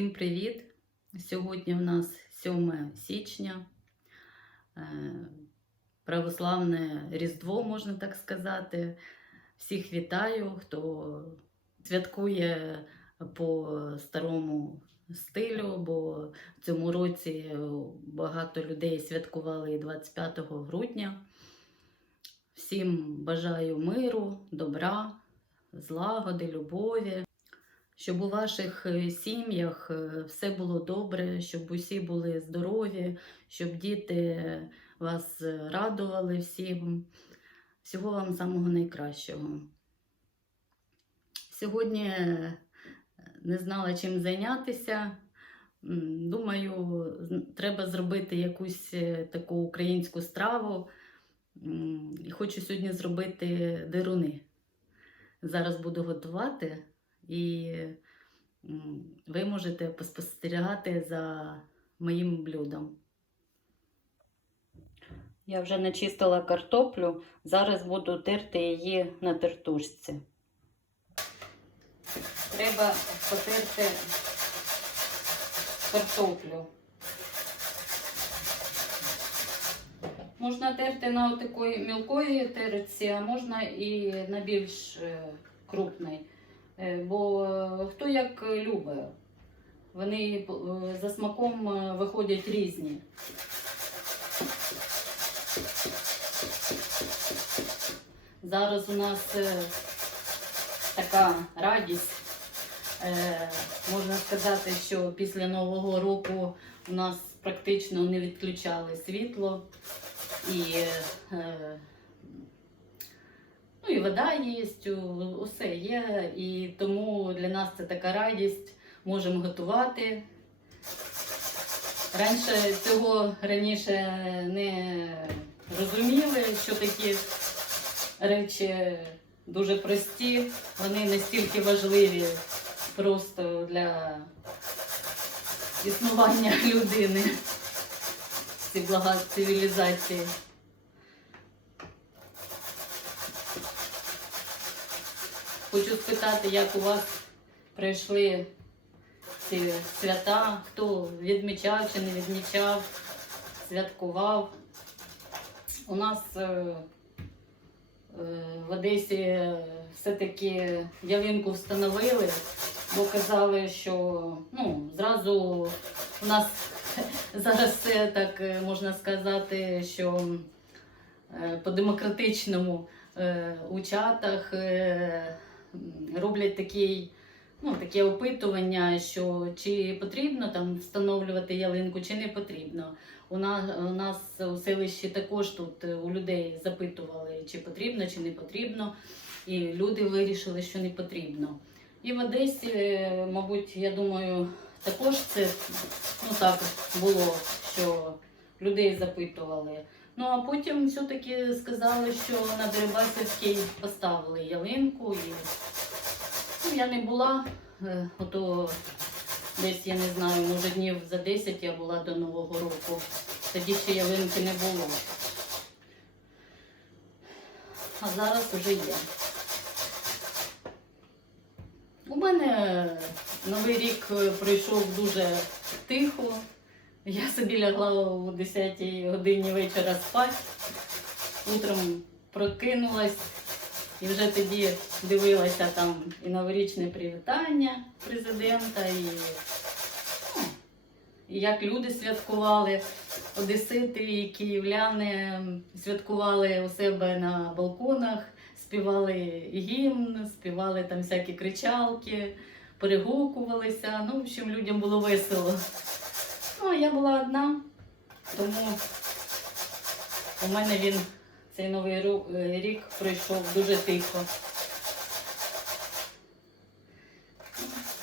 Всім привіт! Сьогодні в нас 7 січня, е, православне Різдво, можна так сказати. Всіх вітаю, хто святкує по старому стилю, бо в цьому році багато людей святкували і 25 грудня. Всім бажаю миру, добра, злагоди, любові. Щоб у ваших е, сім'ях е, все було добре, щоб усі були здорові, щоб діти вас е, радували всім. Всього вам самого найкращого. Сьогодні не знала, чим зайнятися. Думаю, треба зробити якусь таку українську страву. І хочу сьогодні зробити дируни. Зараз буду готувати. І ви можете поспостерігати за моїм блюдом. Я вже начистила картоплю, зараз буду терти її на тертушці. Треба потерти картоплю. Можна терти на такої мілкої терці, а можна і на більш е, крупний. Е, Бо е, хто як любить. Вони е, за смаком е, виходять різні. Зараз у нас е, така радість. Е, Можна сказати, що після Нового року у нас практично не відключали світло. І, е, ну, і вода є, усе є. І тому для нас це така радість. Можемо готувати. Раніше цього раніше не розуміли, що такі речі дуже прості, вони настільки важливі просто для існування людини ці блага цивілізації. Хочу спитати, як у вас пройшли ці свята, хто відмічав чи не відмічав, святкував. У нас е, е, в Одесі все-таки ялинку встановили, бо казали, що ну, зразу у нас зараз все так е, можна сказати, що по-демократичному е, у чатах роблять такий, ну, таке опитування, що чи потрібно там встановлювати ялинку, чи не потрібно. У нас, у нас у селищі також тут е, у людей запитували, чи потрібно, чи не потрібно. І люди вирішили, що не потрібно. І в Одесі, е, мабуть, я думаю, також це ну так було, що людей запитували. Ну а потім все-таки сказали, що на Дерибасівській поставили ялинку. І ну, я не була, е, ото десь я не знаю, може днів за 10 я була до Нового року. Тоді ще ялинки не було. А зараз вже є. У мене новий рік пройшов дуже тихо. Я собі лягла о 10 годині вечора спати. Утром прокинулась і вже тоді дивилася там і новорічне привітання президента, і, ну, і як люди святкували. Одесити і київляни святкували у себе на балконах, співали гімн, співали там всякі кричалки, перегукувалися. Ну, в общем, людям було весело. Ну, я була одна, тому у мене він цей новий е, рік пройшов дуже тихо.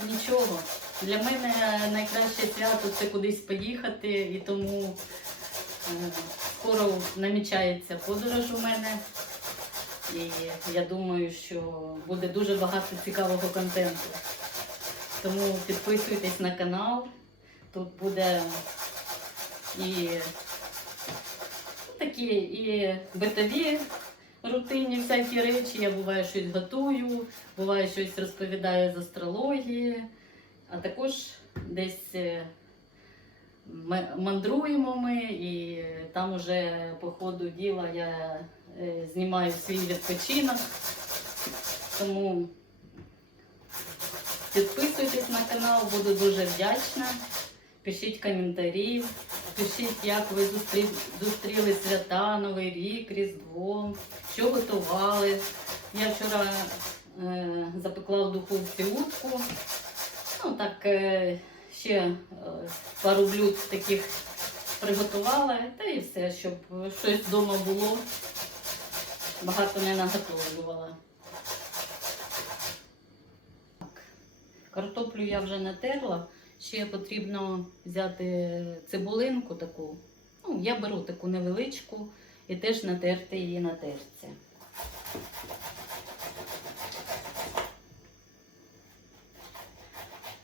Нічого. Для мене найкраще свято це кудись поїхати, і тому е, скоро намічається подорож у мене. І я думаю, що буде дуже багато цікавого контенту. Тому підписуйтесь на канал. Тут буде і такі і битові рутинні всякі речі. Я буває щось готую, буває щось розповідаю з астрології, а також десь е, мандруємо ми, і там уже по ходу діла я е, знімаю свій відпочинок. Тому підписуйтесь на канал, буду дуже вдячна. Пишіть коментарі, пишіть, як ви зустрі... зустріли свята, Новий рік, Різдво, що готували. Я вчора е, запекла в духовці утку. Ну так, е, ще е, пару блюд таких приготувала, та і все, щоб щось вдома було. Багато не наготовлювала. Так, Картоплю я вже натерла. Ще потрібно взяти цибулинку таку. Ну, я беру таку невеличку і теж натерти її на терці.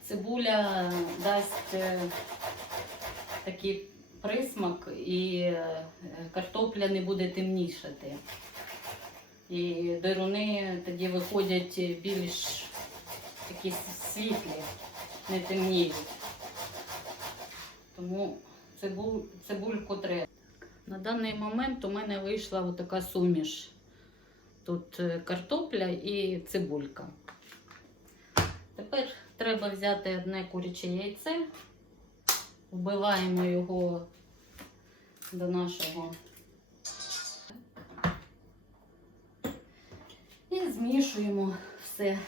Цибуля дасть е, такий присмак і е, картопля не буде темнішати. І деруни тоді виходять більш такі світлі, не темніють. Тому цибуль, цибульку треба. На даний момент у мене вийшла така суміш. Тут е, картопля і цибулька. Тепер треба взяти одне куряче яйце, вбиваємо його до нашого і змішуємо все,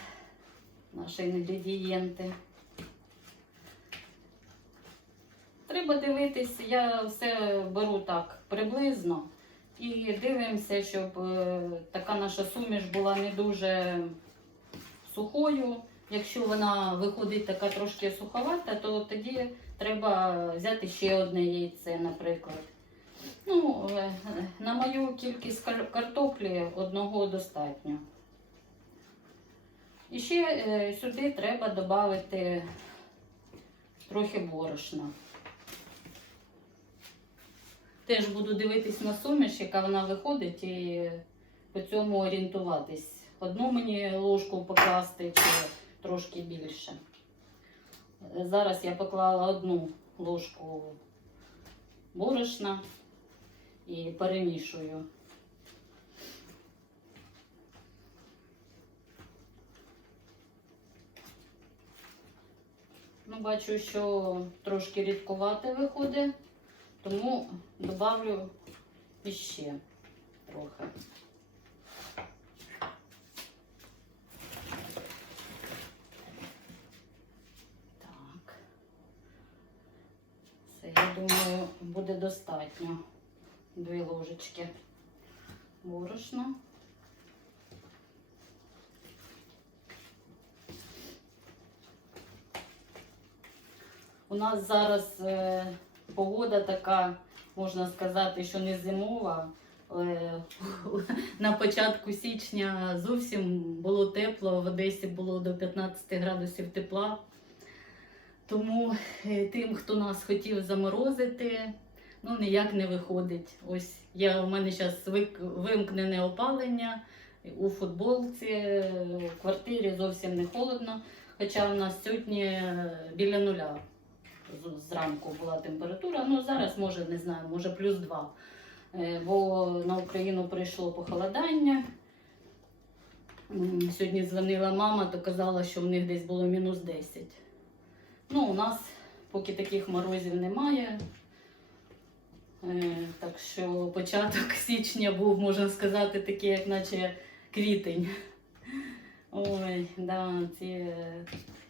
наші інгредієнти. Треба дивитися, я все беру так приблизно і дивимося, щоб е, така наша суміш була не дуже сухою. Якщо вона виходить така трошки суховата, то тоді треба взяти ще одне яйце, наприклад. Ну, е, на мою кількість кар- картоплі одного достатньо. І ще е, сюди треба додати трохи борошна. Теж буду дивитись на суміш, яка вона виходить, і по цьому орієнтуватись. Одну мені ложку покласти чи трошки більше. Зараз я поклала одну ложку борошна і перемішую. Ну, бачу, що трошки рідкувате виходить, тому добавлю іще трохи. Так. Все, я думаю, буде достатньо. Дві ложечки борошна. У нас зараз е, погода така, можна сказати, що не зимова. На початку січня зовсім було тепло, в Одесі було до 15 градусів тепла. Тому е, тим, хто нас хотів заморозити, ну ніяк не виходить. Ось я у мене зараз вимкнене опалення у футболці, е, в квартирі зовсім не холодно. Хоча у нас сьогодні е, біля нуля зранку була температура. Ну зараз може не знаю, може плюс 2. Бо на Україну прийшло похолодання. Сьогодні дзвонила мама, то казала, що в них десь було мінус 10. Ну, у нас поки таких морозів немає. Е, Так що початок січня був, можна сказати, такий, як наче квітень. Ой, да, ці, е,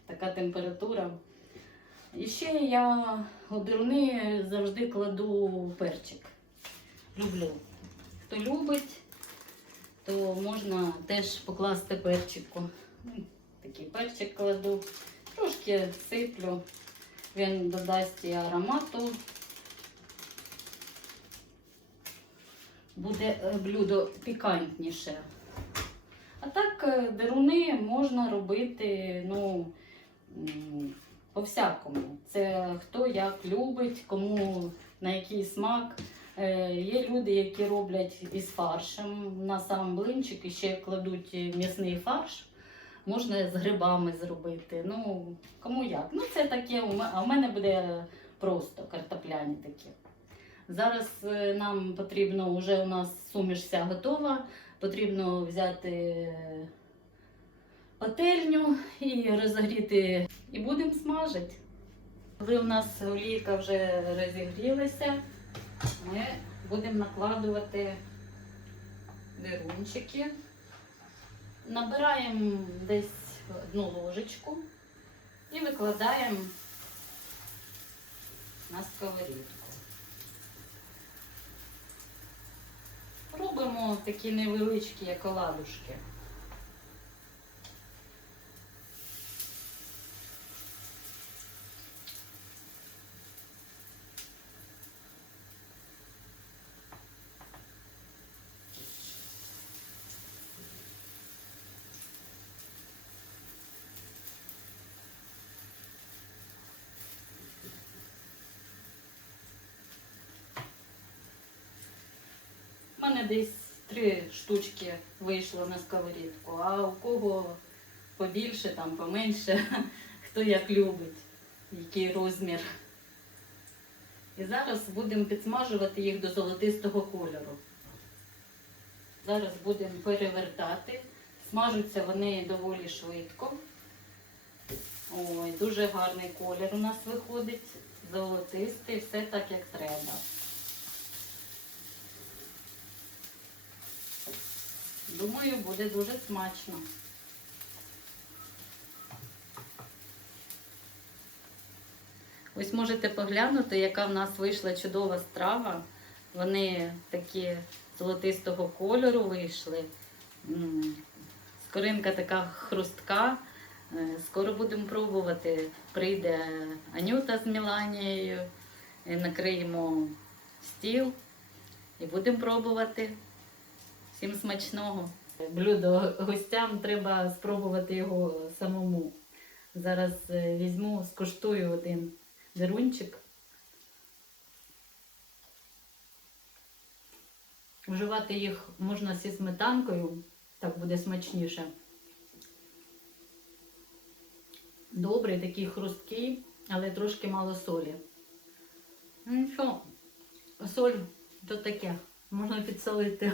така температура. І ще я у деруни завжди кладу перчик. Люблю. Хто любить, то можна теж покласти перчику. Ну, Такий перчик кладу, трошки сиплю, він додасть і аромату. Буде е, блюдо пікантніше. А так, е, деруни можна робити, ну, м, по-всякому. Це хто як любить, кому на який смак. Е, Є люди, які роблять із фаршем. На сам блинчик і ще кладуть м'ясний фарш. можна з грибами зробити. Ну, кому як. Ну, це таке, а в мене буде просто картопляні такі. Зараз е, нам потрібно, вже у нас суміш вся готова. Потрібно взяти пательню і розігріти, і будемо смажити. Коли у нас олійка вже розігрілася, ми будемо накладувати дирунчики. Набираємо десь одну ложечку і викладаємо на сковорідку. Робимо такі невеличкі як оладушки. Десь три штучки вийшло на сковорідку, а у кого побільше, там поменше, хто як любить, який розмір. І зараз будемо підсмажувати їх до золотистого кольору. Зараз будемо перевертати. Смажуться вони доволі швидко. Ой, дуже гарний колір у нас виходить. Золотистий, все так, як треба. Думаю, буде дуже смачно. Ось можете поглянути, яка в нас вийшла чудова страва. Вони такі золотистого кольору вийшли. Скоринка така хрустка. Е, Скоро будемо пробувати. Прийде Анюта з Міланією, накриємо стіл і будемо пробувати. Всім смачного. Блюдо гостям треба спробувати його самому. Зараз е, візьму, скуштую один дерунчик. Вживати їх можна зі сметанкою, так буде смачніше. Добрий, такий хрусткий, але трошки мало солі. Ну що, соль то таке, можна підсолити.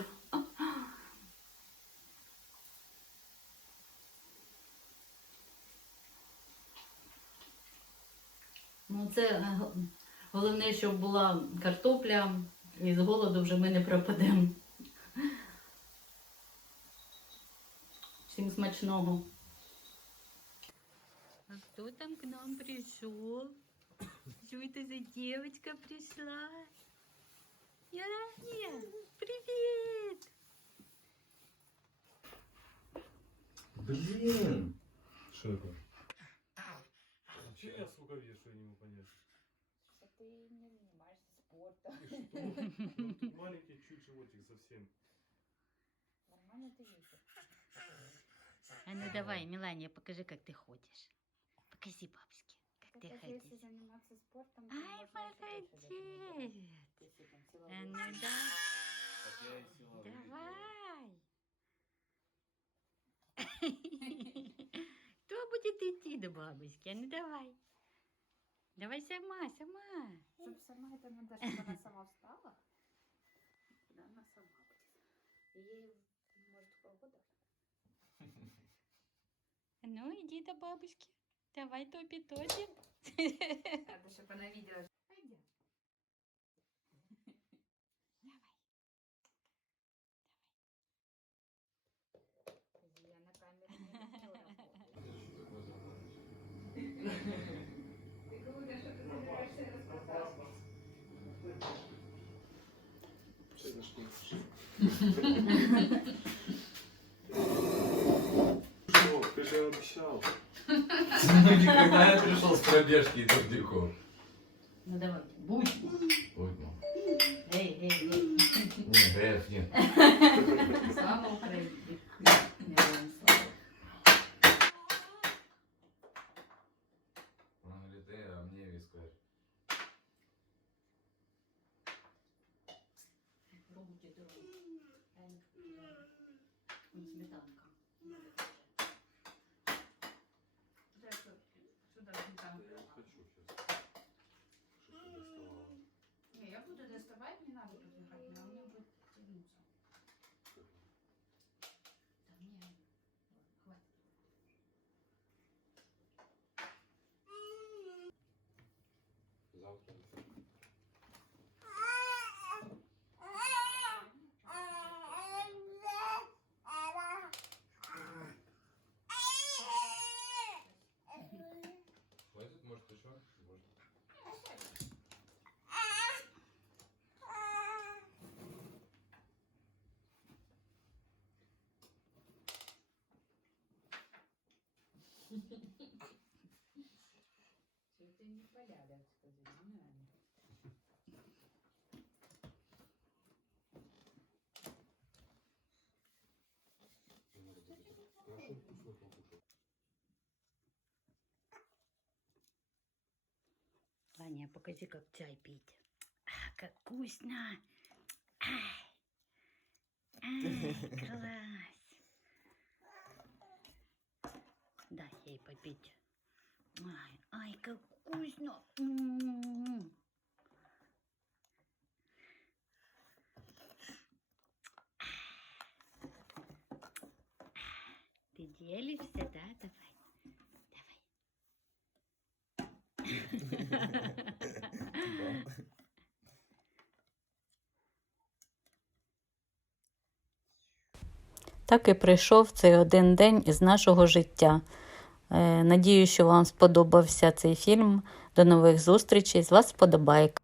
Ну, це е, г- головне, щоб була картопля, і з голоду вже ми не пропадемо. Всім смачного. А кто там к нам пришел? Что это за девочка пришла? Яня, привет! Блин! Что это? Че я, сука, вешу, я не могу понять. Ты не занимаешься спортом. И что? Ну, тут маленький чуть животик совсем. Нормально ты ездишь. А ну давай, Милания, покажи, как ты ходишь. Покажи бабушке, как ты если ходишь. заниматься спортом, то Ай, можно молодец! заниматься. Если там А ну да, давай. Кто будет идти до бабушки? А ну давай. Давай сама, сама. Чтоб сама это надо, чтобы она сама встала. Да, она сама будет. Ей, может, полгода. Ну, иди до бабушки. Давай топи-топи. Надо, чтобы она видела. Пойдем. Я на камеру не Что, ты же обещал. Ну никогда я пришел с пробежки и тут дюхов. Ну давай, будь. Ой, ну. Эй, эй, эй. Не, грех, нет. Енк. Вон сметанка. Сюди сметанка. Я хочу зараз. Що я буду доставати, не треба тут лягати, вона мені буде тягнутися. Та ні, хватить. Завтра. Сказали, не надо. Хорошо, вкусно покажи, как чай пить. А, как вкусно! Ай, Ай, класс! Дай ей попить. Ай, ай, как вкусно! М. Ты делишься, да? Давай. Давай. Так і прийшов цей один день із нашого життя. Е, Надію, що вам сподобався цей фільм. До нових зустрічей. З вас сподобайка.